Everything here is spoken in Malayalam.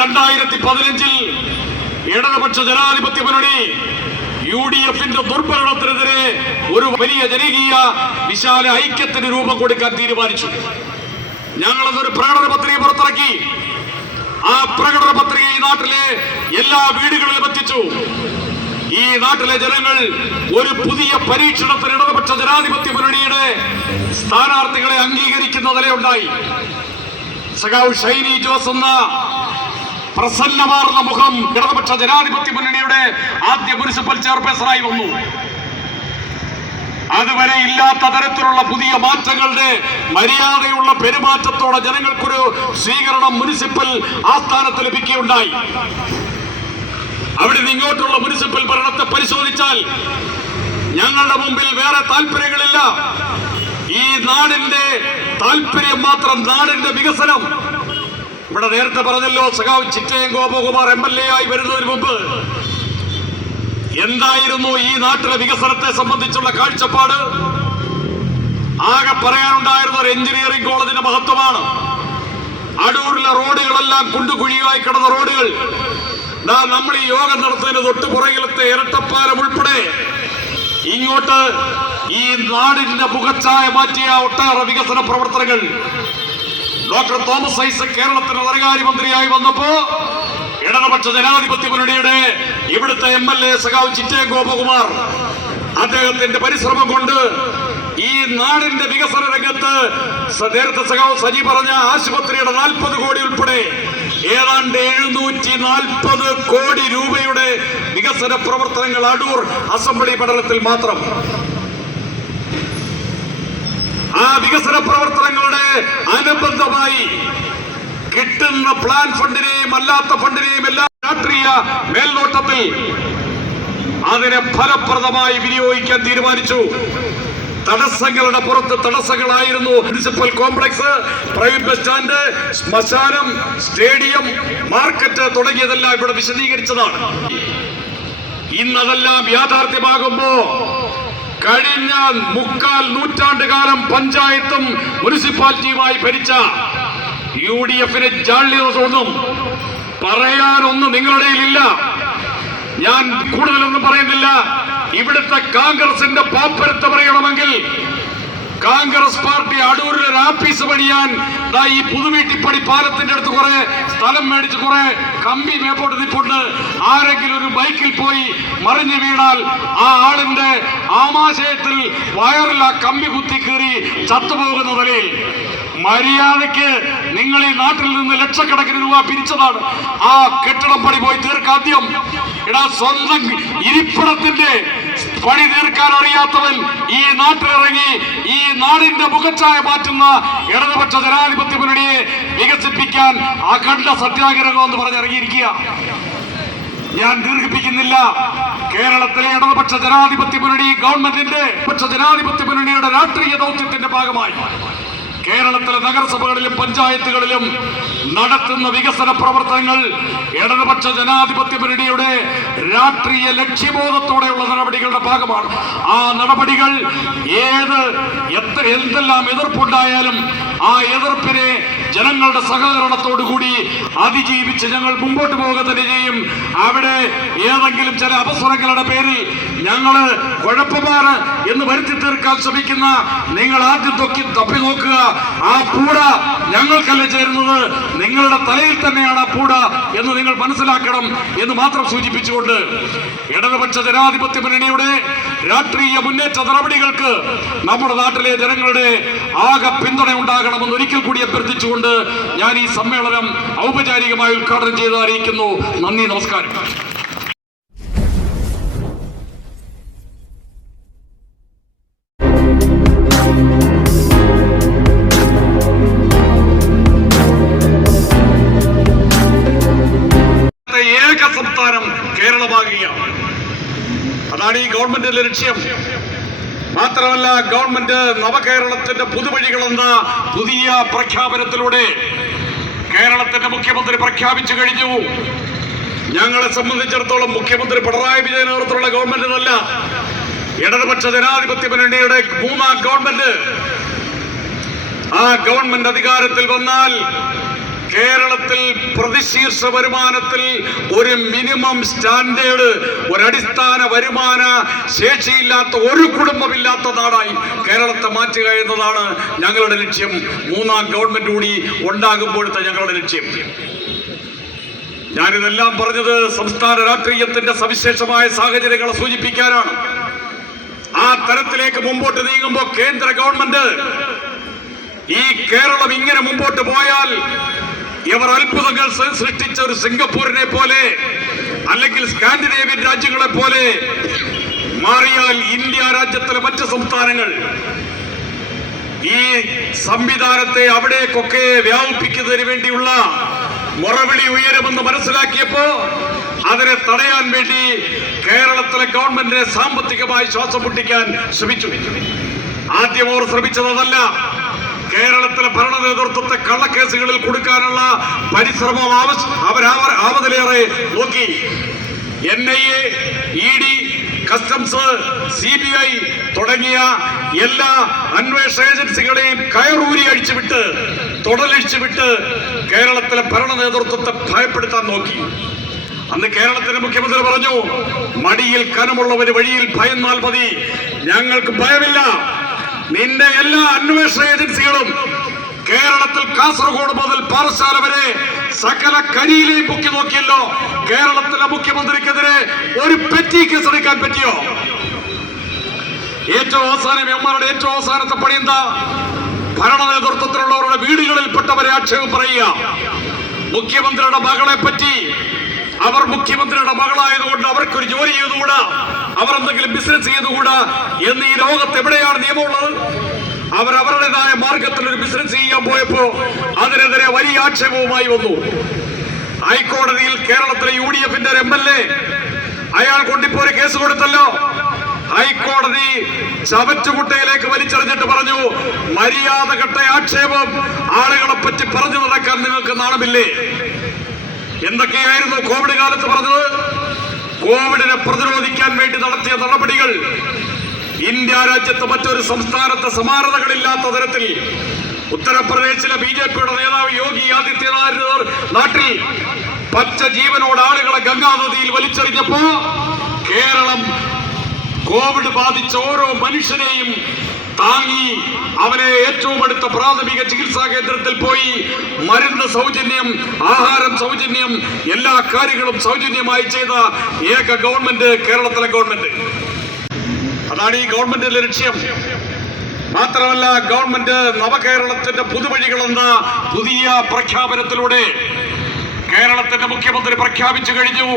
രണ്ടായിരത്തി പതിനഞ്ചിൽ ഇടതുപക്ഷ ജനാധിപത്യ മുന്നണി യു ഡി എഫിന്റെ ദുർഭരണത്തിനെതിരെ ഒരു വലിയ ജനകീയ വിശാല ഐക്യത്തിന് രൂപം കൊടുക്കാൻ തീരുമാനിച്ചു. ഞങ്ങളതൊരു പ്രകടന പത്രിക പുറത്തിറക്കി. ആ പ്രകടന പത്രിക ഈ നാട്ടിലെ എല്ലാ വീടുകളിലും എത്തിച്ചു ഈ നാട്ടിലെ ജനങ്ങൾ ഒരു പുതിയ പരീക്ഷണത്തിന് ഇടതുപക്ഷ ജനാധിപത്യ മുന്നണിയുടെ സ്ഥാനാർത്ഥികളെ അംഗീകരിക്കുന്ന നിലയുണ്ടായി സഖാവ് ഷൈനി ജോസ് എന്ന പ്രസന്നമാർന്ന മുഖം ഇടതുപക്ഷ ജനാധിപത്യ മുന്നണിയുടെ ആദ്യ മുനിസിപ്പൽ ചെയർപേഴ്സണായി വന്നു. അതുവരെ ഇല്ലാത്ത തരത്തിലുള്ള പുതിയ മാറ്റങ്ങളുടെ മര്യാദയുള്ള പെരുമാറ്റത്തോടെ ജനങ്ങൾക്കൊരു സ്വീകരണം മുനിസിപ്പൽ ആസ്ഥാനത്ത് ലഭിക്കുകയുണ്ടായി. അവിടെ ഇങ്ങോട്ടുള്ള മുനിസിപ്പൽ ഭരണത്തെ പരിശോധിച്ചാൽ ഞങ്ങളുടെ മുമ്പിൽ വേറെ താല്പര്യങ്ങളില്ല. ഈ നാടിന്റെ താല്പര്യം മാത്രം നാടിന്റെ വികസനം. ഇവിടെ നേരത്തെ പറഞ്ഞല്ലോ സഖാവ് Chittayam Gopakumar M L A ആയി വരുന്നതിന് മുമ്പ്. എന്തായിരുന്നു ഈ നാട്ടിലെ വികസനത്തെ സംബന്ധിച്ചുള്ള കാഴ്ചപ്പാട്? ആകെ പറയാനുണ്ടായിരുന്ന ഒരു എഞ്ചിനീയറിംഗ് കോളേജിന്റെ മഹത്വമാണ്. അടൂരിലെ റോഡുകളെല്ലാം കുണ്ടുകുഴിയായി കിടന്ന റോഡുകൾ. നമ്മൾ ഈ യോഗം നടത്തുന്നതിന് തൊട്ട് പുറകിലത്തെ ഇരട്ടപ്പാലം ഉൾപ്പെടെ ഇങ്ങോട്ട് ഈ നാടിന്റെ മുഖച്ഛായ മാറ്റിയ ഒട്ടേറെ വികസന പ്രവർത്തനങ്ങൾ. ഡോക്ടർ തോമസ് ഐസക് കേരളത്തിന്റെ ധനകാര്യമന്ത്രിയായി വന്നപ്പോ ഇടതുപക്ഷ ജനാധിപത്യ മുന്നണിയുടെ ഇവിടുത്തെ എം എൽ എ സഖാവ് ചിറ്റേ ഗോപകുമാർ അദ്ദേഹത്തിന്റെ പരിശ്രമം കൊണ്ട് ഈ നാടിന്റെ വികസന രംഗത്ത് നേരത്തെ സഖാവ് സജി പറഞ്ഞ ആശുപത്രിയുടെ നാൽപ്പത് കോടി ഉൾപ്പെടെ ഏതാണ്ട് എഴുന്നൂറ്റി നാൽപ്പത് കോടി രൂപയുടെ വികസന പ്രവർത്തനങ്ങൾ അടൂർ അസംബ്ലി മണ്ഡലത്തിൽ മാത്രം ആ വികസന പ്രവർത്തനങ്ങളുടെ അനുബന്ധമായി കിട്ടുന്ന പ്ലാൻ ഫണ്ടിനെയും അല്ലാത്ത ഫണ്ടിനെയും എല്ലാ രാഷ്ട്രീയ മേൽനോട്ടത്തിൽ അതിനെ ഫലപ്രദമായി വിനിയോഗിക്കാൻ തീരുമാനിച്ചു. തടസ്സങ്ങളുടെ പുറത്ത് തടസ്സങ്ങളായിരുന്നു municipal complex private bus stand ശ്മശാനം stadium market തുടങ്ങിയതെല്ലാം ഇവിടെ വിശദീകരിച്ചതാണ്. ഇന്നതെല്ലാം യാഥാർത്ഥ്യമാകുമ്പോ കഴിഞ്ഞ മുക്കാൽ നൂറ്റാണ്ട് കാലം പഞ്ചായത്തും മുനിസിപ്പാലിറ്റിയുമായി ഭരിച്ച യു ഡി എഫിന് ജാള്യതൊന്നും പറയാനൊന്നും നിങ്ങളുടെ ഇല്ല ഞാൻ കൂടുതലൊന്നും പറയുന്നില്ല. ഇവിടുത്തെ കോൺഗ്രസിന്റെ പാപ്പരത്ത് പറയണമെങ്കിൽ കോൺഗ്രസ് പാർട്ടി അടൂരിൽ ഒരു ആഫീസ് പണിയാൻ ഈ പുതുവീട്ടിപ്പടി പാലത്തിന്റെ അടുത്ത് കുറെ സ്ഥലം മേടിച്ച് കുറെ കമ്പി മേപ്പോട്ട് നിപ്പുണ്ട് ആരെങ്കിലും ഒരു ബൈക്കിൽ പോയി മറിഞ്ഞു വീണാൽ ആ ആളിന്റെ ആമാശയത്തിൽ വയറിൽ ആ കമ്പി കുത്തി കീറി ചത്തുപോകുന്ന നിലയിൽ മര്യാദയ്ക്ക് നിങ്ങൾ ഈ നാട്ടിൽ നിന്ന് ലക്ഷക്കണക്കിന് രൂപ പിരിച്ചതാണ്. ആ കെട്ടിടം പണി പോയി തീർക്കാദ്യം. ഇടാ സ്വന്തം ഇരിപ്പിടത്തിന്റെ പണി തീർക്കാൻ അറിയാത്തവൻ ഈ നാട്ടിലിറങ്ങി ഈ നാടിന്റെ മുഖച്ഛായ മാറ്റുന്ന ഇടതുപക്ഷ ജനാധിപത്യ മുന്നണിയെ വികസിപ്പിക്കാൻ അഖണ്ഡ സത്യാഗ്രഹം എന്ന് പറഞ്ഞിറങ്ങിയിരിക്കുക ഞാൻ ദീർഘിപ്പിക്കുന്നില്ല. കേരളത്തിലെ ഇടതുപക്ഷ ജനാധിപത്യ മുന്നണി ഗവൺമെന്റിന്റെ പക്ഷ ജനാധിപത്യ മുന്നണിയുടെ രാഷ്ട്രീയ ദൗത്യത്തിന്റെ ഭാഗമായി കേരളത്തിലെ നഗരസഭകളിലും പഞ്ചായത്തുകളിലും നടത്തുന്ന വികസന പ്രവർത്തനങ്ങൾ ഇടതുപക്ഷ ജനാധിപത്യ മുന്നണിയുടെ രാഷ്ട്രീയ ലക്ഷ്യബോധത്തോടെയുള്ള നടപടികളുടെ ഭാഗമാണ്. ആ നടപടികൾ ഏത് എത്ര എന്തെല്ലാം എതിർപ്പുണ്ടായാലും ആ എതിർപ്പിനെ ജനങ്ങളുടെ സഹകരണത്തോടു കൂടി അതിജീവിച്ച് ഞങ്ങൾ മുമ്പോട്ട് പോകുക തന്നെ ചെയ്യും. അവിടെ ഏതെങ്കിലും ചില അവസരങ്ങളുടെ പേരിൽ ഞങ്ങൾ കുഴപ്പമാണ് എന്ന് വരുത്തി തീർക്കാൻ ശ്രമിക്കുന്ന നിങ്ങൾ ആദ്യം തൊക്കി തപ്പി നോക്കുക. ആ കൂട ഞങ്ങൾക്കല്ല ചേരുന്നത്? നിങ്ങളുടെ തലയിൽ തന്നെയാണ് ആ പൂട എന്ന് നിങ്ങൾ മനസ്സിലാക്കണം എന്ന് മാത്രം സൂചിപ്പിച്ചുകൊണ്ട് ഇടതുപക്ഷ ജനാധിപത്യ മുന്നണിയുടെ രാഷ്ട്രീയ മുന്നേറ്റ നടപടികൾക്ക് നമ്മുടെ നാട്ടിലെ ജനങ്ങളുടെ ആകെ പിന്തുണ ഉണ്ടാകണമെന്ന് ഒരിക്കൽ കൂടി അഭ്യർത്ഥിച്ചുകൊണ്ട് ഞാൻ ഈ സമ്മേളനം ഔപചാരികമായി ഉദ്ഘാടനം ചെയ്ത് അറിയിക്കുന്നു. നന്ദി നമസ്കാരം. സംസ്ഥാനം കേരളമാകുകയാണ്. അതാണ് ഈ ഗവൺമെന്റിന്റെ ലക്ഷ്യം. മാത്രമല്ല ഗവൺമെന്റ് നവകേരളത്തിന്റെ പുതുവഴികൾ എന്ന പുതിയ പ്രഖ്യാപനത്തിലൂടെ കേരളത്തിന്റെ മുഖ്യമന്ത്രി പ്രഖ്യാപിച്ചു കഴിഞ്ഞു. ഞങ്ങളെ സംബന്ധിച്ചിടത്തോളം മുഖ്യമന്ത്രി പിണറായി വിജയൻ നേതൃത്വമുള്ള ഗവൺമെന്റ് എന്നല്ല ഇടതുപക്ഷ ജനാധിപത്യ മുന്നണിയുടെ മൂന്നാം ഗവൺമെന്റ്. ആ ഗവൺമെന്റ് അധികാരത്തിൽ വന്നാൽ കേരളത്തിൽ പ്രതിശീർഷ വരുമാനത്തിൽ ഒരു മിനിമം സ്റ്റാൻഡേർഡ് ഒരടിസ്ഥാന വരുമാന ശേഷിയില്ലാത്ത ഒരു കുടുംബമില്ലാത്ത നാടായി കേരളത്തെ മാറ്റുക എന്നതാണ് ഞങ്ങളുടെ ലക്ഷ്യം. മൂന്നാം ഗവൺമെന്റ് കൂടി ഉണ്ടാകുമ്പോഴത്തെ ഞങ്ങളുടെ ലക്ഷ്യം. ഞാനിതെല്ലാം പറഞ്ഞത് സംസ്ഥാന രാഷ്ട്രീയത്തിന്റെ സവിശേഷമായ സാഹചര്യങ്ങളെ സൂചിപ്പിക്കാനാണ്. ആ തരത്തിലേക്ക് മുമ്പോട്ട് നീങ്ങുമ്പോൾ കേന്ദ്ര ഗവൺമെന്റ് ഈ കേരളം ഇങ്ങനെ മുമ്പോട്ട് പോയാൽ ഇവർ അത്ഭുതങ്ങൾ സൃഷ്ടിച്ച ഒരു സിംഗപ്പൂരിനെ പോലെ അല്ലെങ്കിൽ സ്കാൻഡിനേവിയൻ രാജ്യങ്ങളെ പോലെ മാറിയാൽ ഇന്ത്യ രാജ്യത്തിലെ മറ്റ് സംസ്ഥാനങ്ങൾ ഈ സംവിധാനത്തെ അവിടേക്കൊക്കെ വ്യാപിപ്പിക്കുന്നതിന് വേണ്ടിയുള്ള മുറവിളി ഉയരുമെന്ന് മനസ്സിലാക്കിയപ്പോ അതിനെ തടയാൻ വേണ്ടി കേരളത്തിലെ ഗവൺമെന്റിനെ സാമ്പത്തികമായി ശ്വാസം മുട്ടിക്കാൻ ശ്രമിച്ചു. ആദ്യം അവർ ശ്രമിച്ചത് അതല്ല കേരളത്തിലെ ഭരണ നേതൃത്വത്തെ കള്ളക്കേസുകളിൽ കൊടുക്കാനുള്ള പരിശ്രമം അവരവർ ആവതിലേറെ നോക്കി. N I A E D customs C B I തുടങ്ങിയ എല്ലാ അന്വേഷണ ഏജൻസികളെയും കയറൂരി അഴിച്ചുവിട്ട് തുടലഴിച്ചുവിട്ട് കേരളത്തിലെ ഭരണ നേതൃത്വത്തെ ഭയപ്പെടുത്താൻ നോക്കി. അന്ന് കേരളത്തിന്റെ മുഖ്യമന്ത്രി പറഞ്ഞു മടിയിൽ കനമുള്ളവര് വഴിയിൽ ഭയന്നാൽ മതി. ഞങ്ങൾക്ക് ഭയമില്ല. നിന്റെ എല്ലാ അന്വേഷണ ഏജൻസികളും കേരളത്തിൽ കാസർഗോഡ് മുതൽ പാറശാല വരെ സകല കരിയിലെയും പൊക്കി നോക്കിയല്ലോ. കേരളത്തിലെ മുഖ്യമന്ത്രിക്കെതിരെ ഒരു പെറ്റി കേസ് എടുക്കാൻ പറ്റിയോ? ഏറ്റവും അവസാനം എമ്മാരുടെ ഏറ്റവും അവസാനത്തെ പണി എന്താ? ഭരണ നേതൃത്വത്തിലുള്ളവരുടെ വീടുകളിൽപ്പെട്ടവരെ ആക്ഷേപം പറയുക. മുഖ്യമന്ത്രിയുടെ മകളെ പറ്റി അവർ മുഖ്യമന്ത്രിയുടെ മകളായതുകൊണ്ട് അവർക്കൊരു ജോലി ചെയ്തുകൂടാ? അവർ എന്തെങ്കിലും ബിസിനസ് ചെയ്തുകൂടാ എന്ന് ഈ ലോകത്ത് എവിടെയാണ് നിയമമുള്ളത്? അവർ അവരുടേതായ മാർഗത്തിൽ ഒരു ബിസിനസ് ചെയ്യാൻ പോയപ്പോ അതിനെതിരെ വലിയ ആക്ഷേപവുമായി വന്നു. ഹൈക്കോടതിയിൽ കേരളത്തിലെ യു ഡി എഫിന്റെ എം എൽ എ അയാൾ കൊണ്ടിപ്പോ ഒരു കേസ് കൊടുത്തല്ലോ. ഹൈക്കോടതി ചവറ്റുകുട്ടയിലേക്ക് വലിച്ചെറിഞ്ഞിട്ട് പറഞ്ഞു മര്യാദ കെട്ട ആക്ഷേപം ആളുകളെ പറ്റി പറഞ്ഞു നടക്കാൻ നിങ്ങൾക്ക് നാണമില്ലേ? എന്തൊക്കെയായിരുന്നു കോവിഡ് കാലത്ത് പറഞ്ഞത്? കോവിഡിനെ പ്രതിരോധിക്കാൻ വേണ്ടി നടത്തിയ നടപടികൾ ഇന്ത്യ രാജ്യത്ത് മറ്റൊരു സംസ്ഥാനത്ത് സമാനതകളില്ലാത്ത തരത്തിൽ ഉത്തർപ്രദേശിലെ ബി ജെ പിയുടെ നേതാവ് യോഗി ആദിത്യനാഥ് നാട്ടിൽ പച്ച ജീവനോട് ആളുകളെ ഗംഗാനദിയിൽ വലിച്ചെറിഞ്ഞപ്പോ കേരളം കോവിഡ് ബാധിച്ച ഓരോ മനുഷ്യനെയും താങ്ങി അവനെ ഏറ്റവും അടുത്ത പ്രാഥമിക ചികിത്സാ കേന്ദ്രത്തിൽ പോയി മരുന്ന് സൗജന്യം ആഹാരം സൗജന്യം എല്ലാ കാര്യങ്ങളും സൗജന്യമായി ചെയ്ത ഏക ഗവൺമെന്റ് കേരളത്തിലെ ഗവൺമെന്റ്. അതാണ് ഈ ഗവൺമെന്റിന്റെ ലക്ഷ്യം. മാത്രമല്ല ഗവൺമെന്റ് നവകേരളത്തിന്റെ പുതുവഴികൾ എന്ന പുതിയ പ്രഖ്യാപനത്തിലൂടെ കേരളത്തിന്റെ മുഖ്യമന്ത്രി പ്രഖ്യാപിച്ചു കഴിഞ്ഞു.